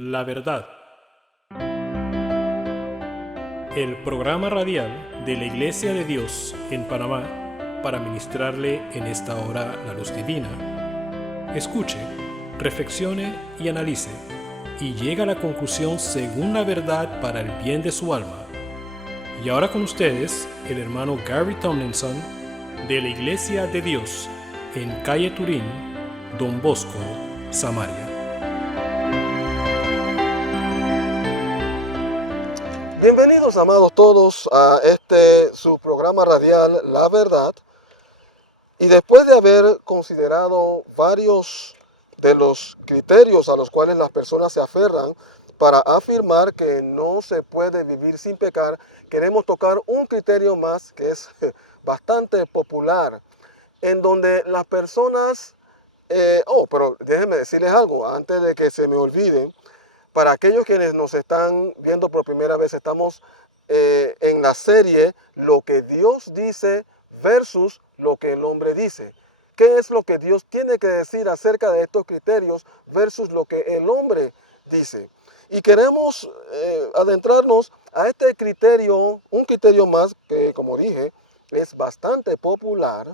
La Verdad, el programa radial de la Iglesia de Dios en Panamá para ministrarle en esta hora la luz divina. Escuche, reflexione y analice, y llegue a la conclusión según la verdad para el bien de su alma. Y ahora con ustedes, el hermano Gary Tomlinson, de la Iglesia de Dios en calle Turín, Don Bosco, Samaria. Bienvenidos, amados todos, a su programa radial La Verdad. Y después de haber considerado varios de los criterios a los cuales las personas se aferran para afirmar que no se puede vivir sin pecar, queremos tocar un criterio más que es bastante popular, en donde las personas... pero déjenme decirles algo antes de que se me olvide. Para aquellos quienes nos están viendo por primera vez, estamos en la serie Lo que Dios dice versus lo que el hombre dice. ¿Qué es lo que Dios tiene que decir acerca de estos criterios versus lo que el hombre dice? Y queremos adentrarnos a este criterio, un criterio más que, como dije, es bastante popular,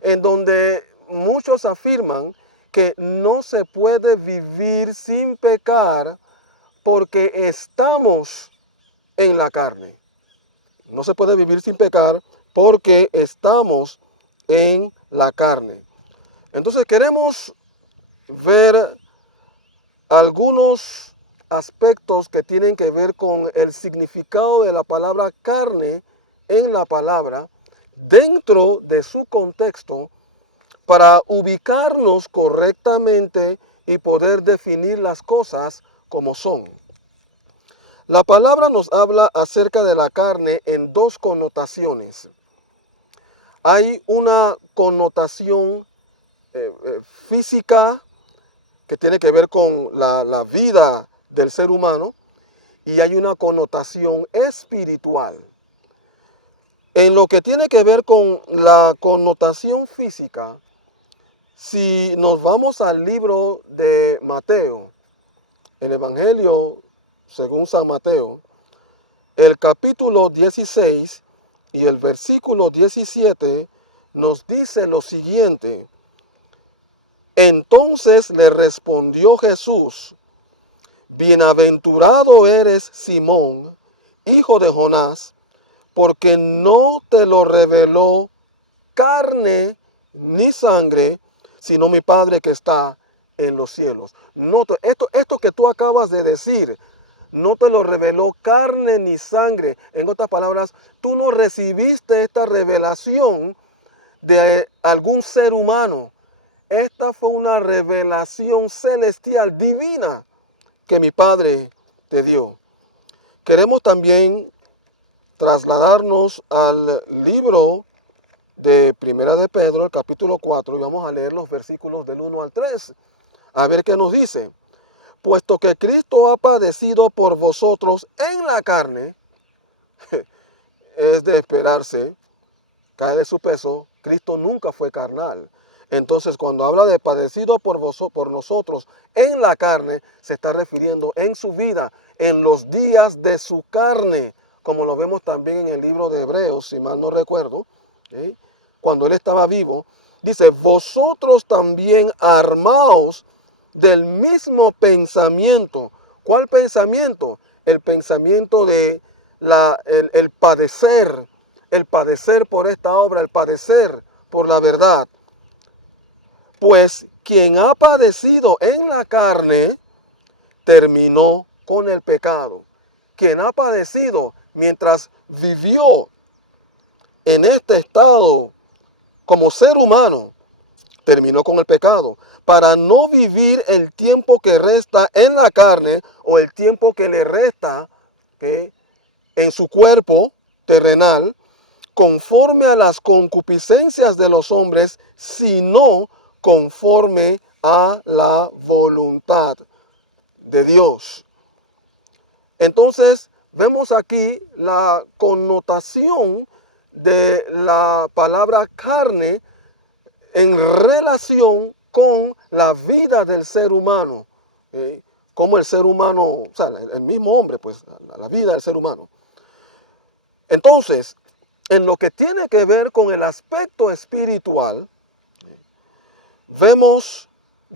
en donde muchos afirman que no se puede vivir sin pecar porque estamos en la carne. No se puede vivir sin pecar porque estamos en la carne. Entonces queremos ver algunos aspectos que tienen que ver con el significado de la palabra carne en la palabra dentro de su contexto, para ubicarnos correctamente y poder definir las cosas como son. La palabra nos habla acerca de la carne en dos connotaciones. Hay una connotación física que tiene que ver con la vida del ser humano, y hay una connotación espiritual. En lo que tiene que ver con la connotación física, si nos vamos al libro de Mateo, el Evangelio según San Mateo, el capítulo 16 y el versículo 17 nos dice lo siguiente: entonces le respondió Jesús: bienaventurado eres, Simón, hijo de Jonás, porque no te lo reveló carne ni sangre, sino mi Padre que está en los cielos. Nota, esto que tú acabas de decir, no te lo reveló carne ni sangre. En otras palabras, tú no recibiste esta revelación de algún ser humano. Esta fue una revelación celestial, divina, que mi Padre te dio. Queremos también trasladarnos al libro de Primera de Pedro, el capítulo 4, y vamos a leer los versículos del 1 al 3, a ver qué nos dice. Puesto que Cristo ha padecido por vosotros en la carne, es de esperarse, cae de su peso, Cristo nunca fue carnal. Entonces, cuando habla de padecido por nosotros en la carne, se está refiriendo en su vida, en los días de su carne, como lo vemos también en el libro de Hebreos, si mal no recuerdo, ¿sí? Cuando él estaba vivo, dice: vosotros también armaos del mismo pensamiento. ¿Cuál pensamiento? El pensamiento de el padecer por esta obra, el padecer por la verdad. Pues quien ha padecido en la carne, terminó con el pecado. Quien ha padecido mientras vivió en este estado como ser humano, terminó con el pecado, para no vivir el tiempo que resta en la carne, o el tiempo que le resta en su cuerpo terrenal, conforme a las concupiscencias de los hombres, sino conforme a la voluntad de Dios. Entonces, vemos aquí la connotación de la palabra carne en relación con la vida del ser humano, cómo el ser humano, o sea, el mismo hombre, pues, la vida del ser humano. Entonces, en lo que tiene que ver con el aspecto espiritual, vemos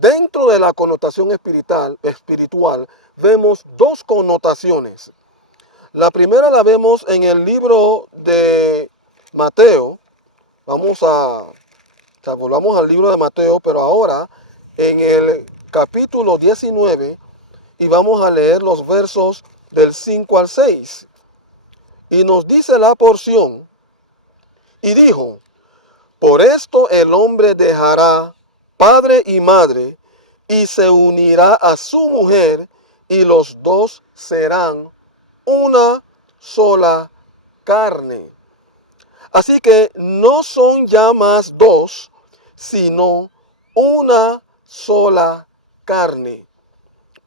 dentro de la connotación espiritual, vemos dos connotaciones. La primera la vemos en el libro de Mateo. Volvamos al libro de Mateo, pero ahora en el capítulo 19 y vamos a leer los versos del 5 al 6. Y nos dice la porción, y dijo, por esto el hombre dejará padre y madre y se unirá a su mujer y los dos serán una sola carne. Así que no son ya más dos, sino una sola carne.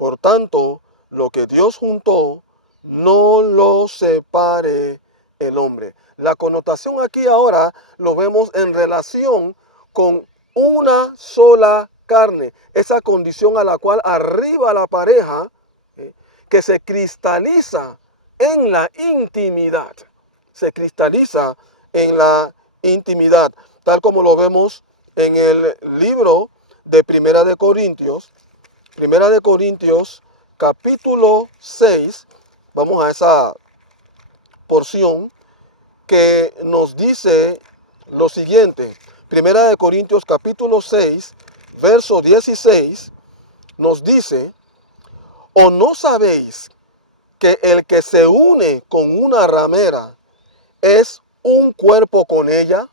Por tanto, lo que Dios juntó, no lo separe el hombre. La connotación aquí ahora lo vemos en relación con una sola carne. Esa condición a la cual arriba la pareja, que se cristaliza en la intimidad. Se cristaliza en la intimidad, tal como lo vemos en el libro de Primera de Corintios capítulo 6, vamos a esa porción que nos dice lo siguiente. Primera de Corintios capítulo 6, verso 16, nos dice, ¿o no sabéis que el que se une con una ramera es un cuerpo con ella?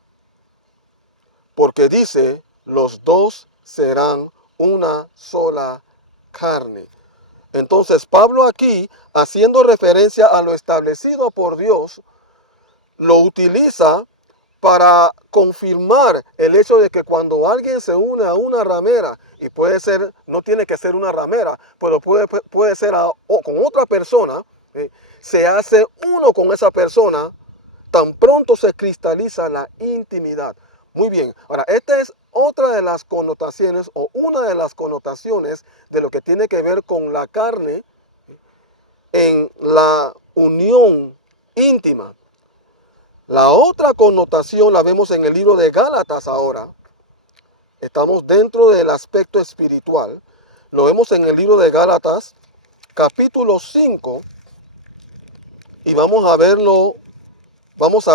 Porque dice, los dos serán una sola carne. Entonces Pablo aquí, haciendo referencia a lo establecido por Dios, lo utiliza para confirmar el hecho de que cuando alguien se une a una ramera, y puede ser, no tiene que ser una ramera, pero puede ser o con otra persona, se hace uno con esa persona, tan pronto se cristaliza la intimidad. Muy bien, ahora esta es otra de las connotaciones o una de las connotaciones de lo que tiene que ver con la carne en la unión íntima. La otra connotación la vemos en el libro de Gálatas ahora. Estamos dentro del aspecto espiritual. Lo vemos en el libro de Gálatas, capítulo 5, y vamos a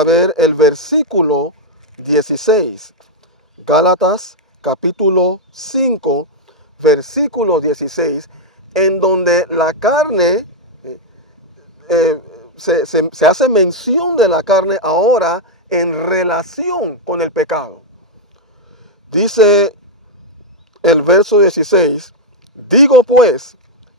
ver el versículo 16. Gálatas, capítulo 5, versículo 16, en donde la carne, se hace mención de la carne ahora en relación con el pecado. Dice el verso 16, digo pues,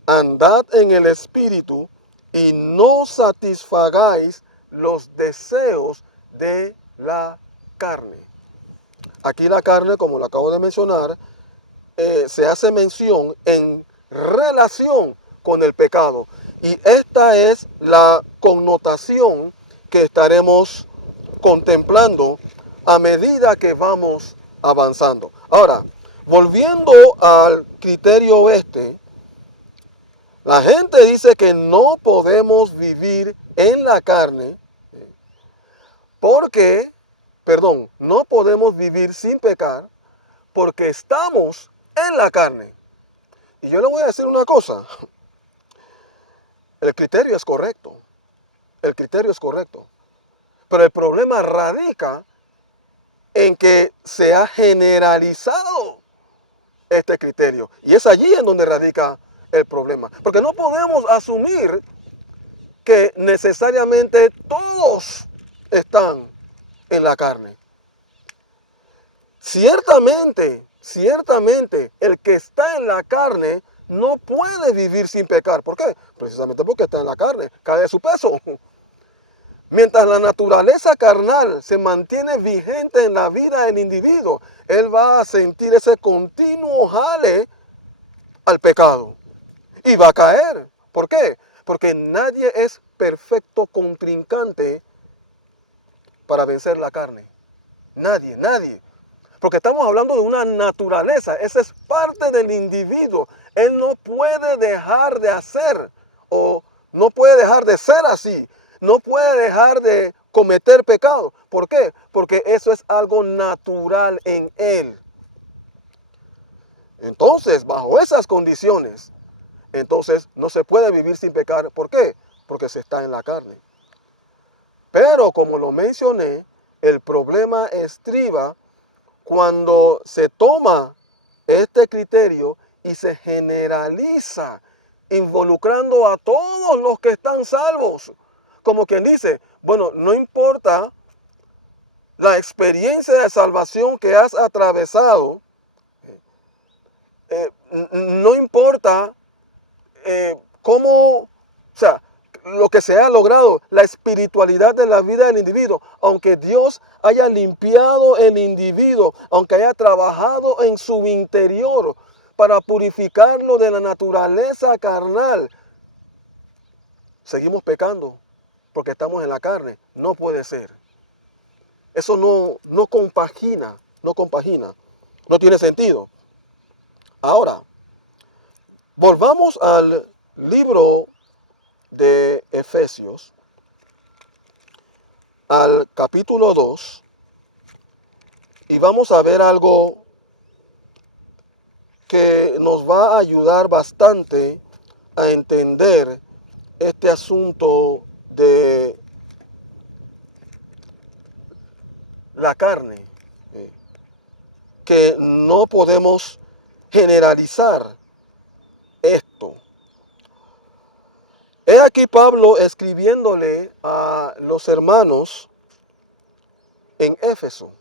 andad en el espíritu y no satisfagáis los deseos de la carne. Aquí la carne, como lo acabo de mencionar, se hace mención en relación con el pecado. Y esta es la connotación que estaremos contemplando a medida que vamos avanzando. Ahora, volviendo al criterio la gente dice que no podemos vivir en la carne no podemos vivir sin pecar porque estamos en la carne. Y yo le voy a decir una cosa, el criterio es correcto, pero el problema radica en que se ha generalizado este criterio. Y es allí en donde radica el problema. Porque no podemos asumir que necesariamente todos están en la carne. Ciertamente, el que está en la carne no puede vivir sin pecar. ¿Por qué? Precisamente porque está en la carne, cae de su peso. Mientras la naturaleza carnal se mantiene vigente en la vida del individuo, él va a sentir ese continuo jale al pecado. Y va a caer. ¿Por qué? Porque nadie es perfecto contrincante para vencer la carne. Nadie. Porque estamos hablando de una naturaleza. Esa es parte del individuo. Él no puede dejar de hacer o no puede dejar de ser así. No puede dejar de cometer pecado. ¿Por qué? Porque eso es algo natural en él. Entonces, bajo esas condiciones, entonces no se puede vivir sin pecar. ¿Por qué? Porque se está en la carne. Pero como lo mencioné, el problema estriba cuando se toma este criterio y se generaliza, involucrando a todos los que están salvos. Como quien dice, bueno, no importa la experiencia de salvación que has atravesado, no importa cómo, o sea, lo que se ha logrado, la espiritualidad de la vida del individuo, aunque Dios haya limpiado el individuo, aunque haya trabajado en su interior para purificarlo de la naturaleza carnal, seguimos pecando porque estamos en la carne. No puede ser. Eso no compagina, no tiene sentido. Ahora, volvamos al libro de Efesios, al capítulo 2, y vamos a ver algo que nos va a ayudar bastante a entender este asunto de la carne, que no podemos generalizar esto. He aquí Pablo escribiéndole a los hermanos en Éfeso.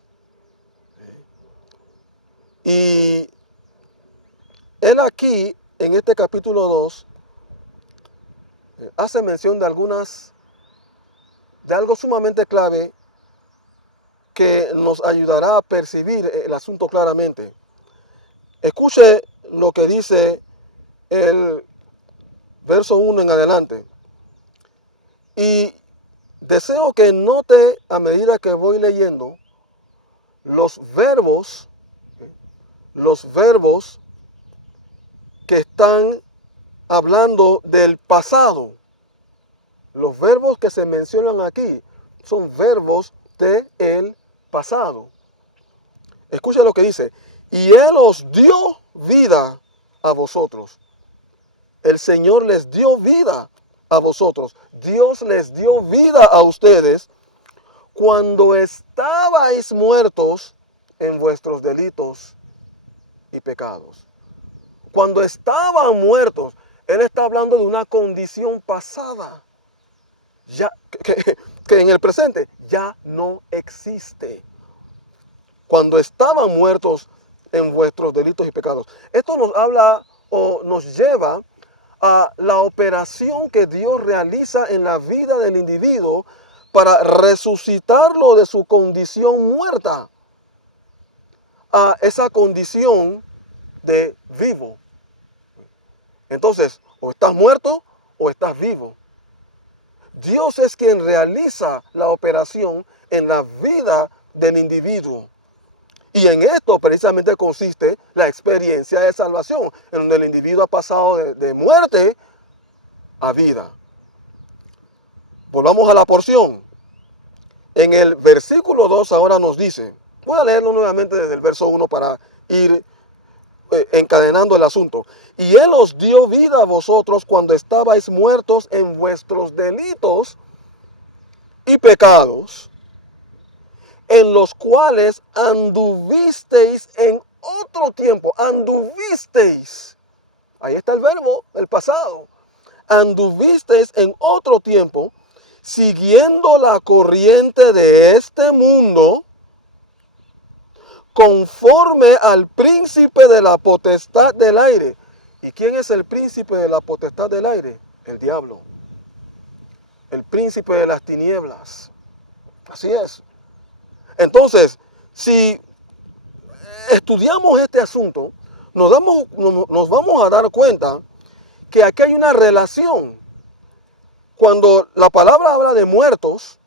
Y él aquí, en este capítulo 2, hace mención de algo sumamente clave que nos ayudará a percibir el asunto claramente. Escuche lo que dice el verso 1 en adelante. Y deseo que note a medida que voy leyendo los verbos que están hablando del pasado. Los verbos que se mencionan aquí son verbos del pasado. Escucha lo que dice. Y Él os dio vida a vosotros. El Señor les dio vida a vosotros. Dios les dio vida a ustedes cuando estabais muertos en vuestros delitos y pecados. Cuando estaban muertos, Él está hablando de una condición pasada, ya que en el presente ya no existe. Cuando estaban muertos en vuestros delitos y pecados. Esto nos habla o nos lleva a la operación que Dios realiza en la vida del individuo para resucitarlo de su condición muerta a esa condición de vivo. Entonces, o estás muerto o estás vivo. Dios es quien realiza la operación en la vida del individuo. Y en esto precisamente consiste la experiencia de salvación, en donde el individuo ha pasado de muerte a vida. Volvamos a la porción. En el versículo 2 ahora nos dice, voy a leerlo nuevamente desde el verso 1 para ir encadenando el asunto. Y Él os dio vida a vosotros cuando estabais muertos en vuestros delitos y pecados, en los cuales anduvisteis en otro tiempo. Anduvisteis. Ahí está el verbo, el pasado. Anduvisteis en otro tiempo, siguiendo la corriente de este mundo, conforme al príncipe de la potestad del aire. ¿Y quién es el príncipe de la potestad del aire? El diablo. El príncipe de las tinieblas. Así es. Entonces, si estudiamos este asunto, nos vamos a dar cuenta que aquí hay una relación. Cuando la palabra habla de muertos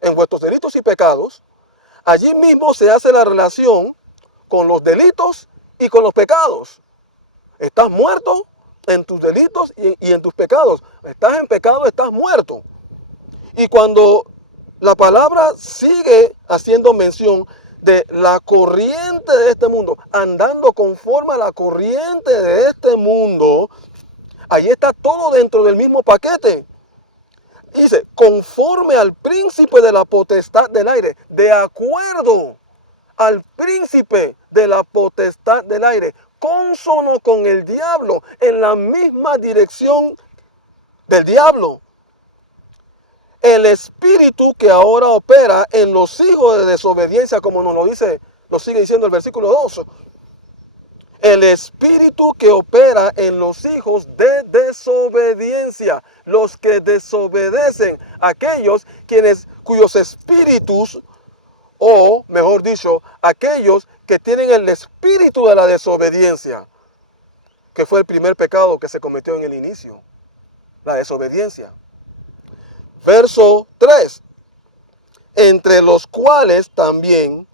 en vuestros delitos y pecados, allí mismo se hace la relación con los delitos y con los pecados. Estás muerto en tus delitos y en tus pecados. Estás en pecado, estás muerto. Y cuando la palabra sigue haciendo mención de la corriente de este mundo, andando conforme a la corriente de este mundo, ahí está todo dentro del mismo paquete. Dice, conforme al príncipe de la potestad del aire, de acuerdo al príncipe de la potestad del aire, cónsono con el diablo, en la misma dirección del diablo. El espíritu que ahora opera en los hijos de desobediencia, como nos lo sigue diciendo el versículo 2. El espíritu que opera en los hijos de desobediencia, los que desobedecen, aquellos cuyos espíritus, o mejor dicho, aquellos que tienen el espíritu de la desobediencia, que fue el primer pecado que se cometió en el inicio, la desobediencia. Verso 3, entre los cuales también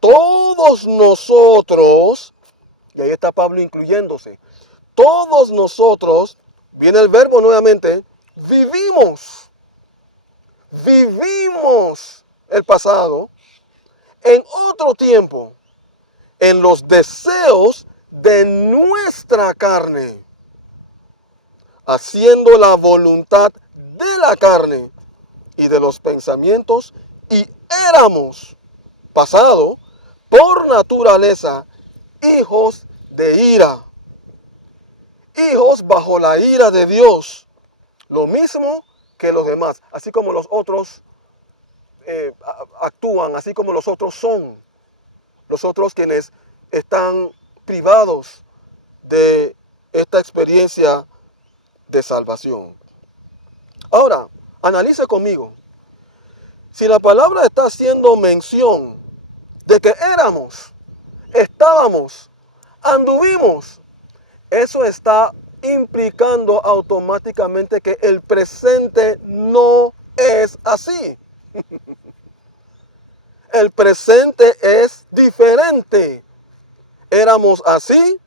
todos nosotros, y ahí está Pablo incluyéndose, todos nosotros, viene el verbo nuevamente, vivimos el pasado, en otro tiempo, en los deseos de nuestra carne, haciendo la voluntad de la carne y de los pensamientos, y éramos, pasado, por naturaleza, hijos de ira, hijos bajo la ira de Dios, lo mismo que los demás, así como los otros actúan, así como los otros son, los otros quienes están privados de esta experiencia de salvación. Ahora, analice conmigo, si la palabra está haciendo mención de que éramos, estábamos, anduvimos, eso está implicando automáticamente que el presente no es así. El presente es diferente. Éramos así,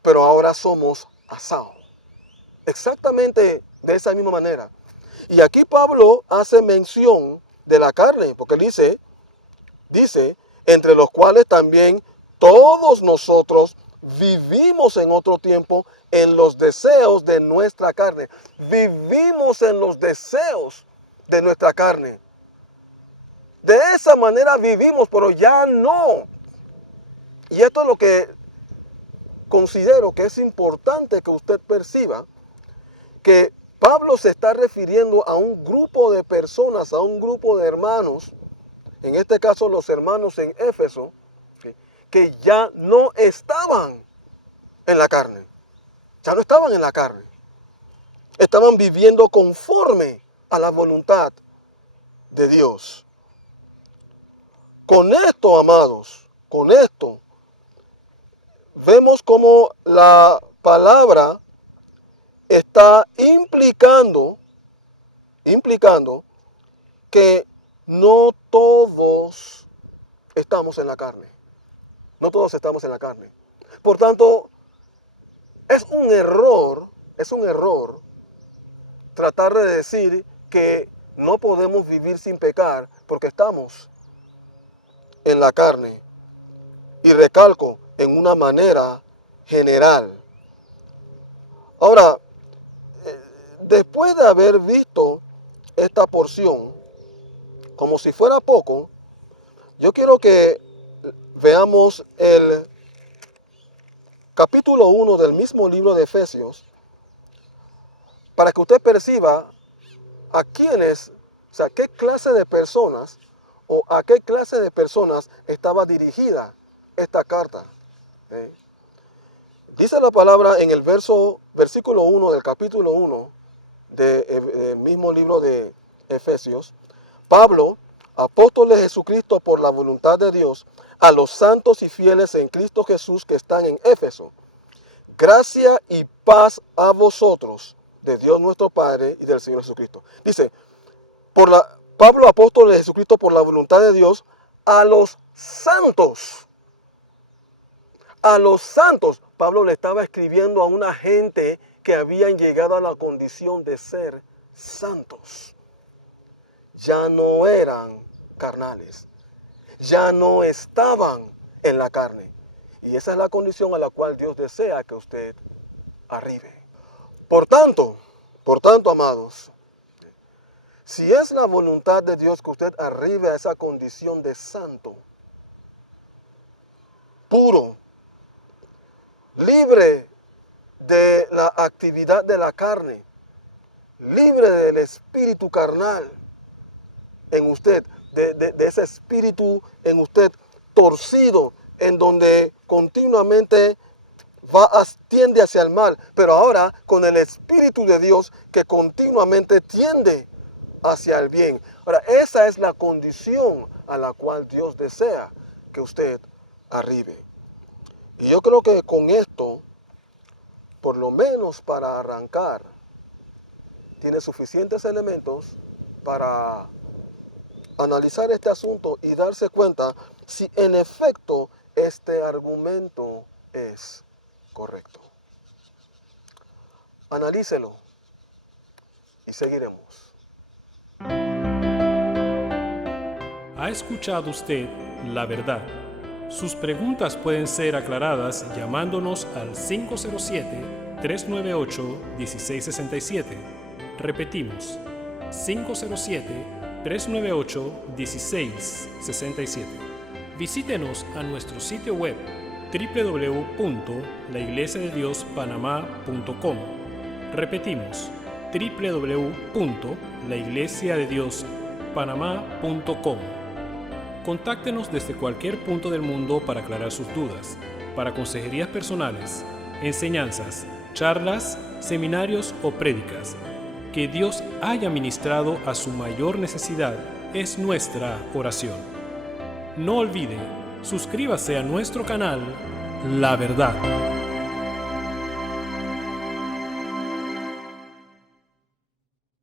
pero ahora somos asado. Exactamente de esa misma manera. Y aquí Pablo hace mención de la carne, porque dice, entre los cuales también todos nosotros vivimos en otro tiempo en los deseos de nuestra carne. Vivimos en los deseos de nuestra carne. De esa manera vivimos, pero ya no. Y esto es lo que considero que es importante que usted perciba, que Pablo se está refiriendo a un grupo de personas, a un grupo de hermanos, en este caso los hermanos en Éfeso, que ya no estaban en la carne. Ya no estaban en la carne. Estaban viviendo conforme a la voluntad de Dios. Con esto, amados, con esto, vemos cómo la palabra está implicando que no todos estamos en la carne. No todos estamos en la carne. Por tanto, es un error tratar de decir que no podemos vivir sin pecar porque estamos en la carne. Y recalco, en una manera general. Ahora, después de haber visto esta porción, como si fuera poco, yo quiero que veamos el capítulo 1 del mismo libro de Efesios, para que usted perciba a quiénes, o sea, qué clase de personas o a qué clase de personas estaba dirigida esta carta. Dice la palabra en el versículo 1 del capítulo 1 del mismo libro de Efesios: Pablo, apóstol de Jesucristo por la voluntad de Dios, a los santos y fieles en Cristo Jesús que están en Éfeso. Gracia y paz a vosotros, de Dios nuestro Padre y del Señor Jesucristo. Dice, Pablo, apóstol de Jesucristo por la voluntad de Dios, a los santos. A los santos. Pablo le estaba escribiendo a una gente que habían llegado a la condición de ser santos. Ya no eran carnales. Ya no estaban en la carne. Y esa es la condición a la cual Dios desea que usted arribe. Por tanto, amados, si es la voluntad de Dios que usted arribe a esa condición de santo, puro, libre de la actividad de la carne, libre del espíritu carnal en usted, de ese espíritu en usted torcido, en donde continuamente tiende hacia el mal, pero ahora con el Espíritu de Dios que continuamente tiende hacia el bien. Ahora, esa es la condición a la cual Dios desea que usted arribe. Y yo creo que con esto, por lo menos para arrancar, tiene suficientes elementos para analizar este asunto y darse cuenta si en efecto este argumento es correcto. Analícelo y seguiremos. ¿Ha escuchado usted la verdad? Sus preguntas pueden ser aclaradas llamándonos al 507-398-1667. Repetimos, 507-398-1667. Visítenos a nuestro sitio web www.laiglesiadediospanamá.com. Repetimos, www.laiglesiadediospanamá.com. Contáctenos desde cualquier punto del mundo para aclarar sus dudas, para consejerías personales, enseñanzas, charlas, seminarios o prédicas. Que Dios haya ministrado a su mayor necesidad es nuestra oración. No olvide, suscríbase a nuestro canal La Verdad.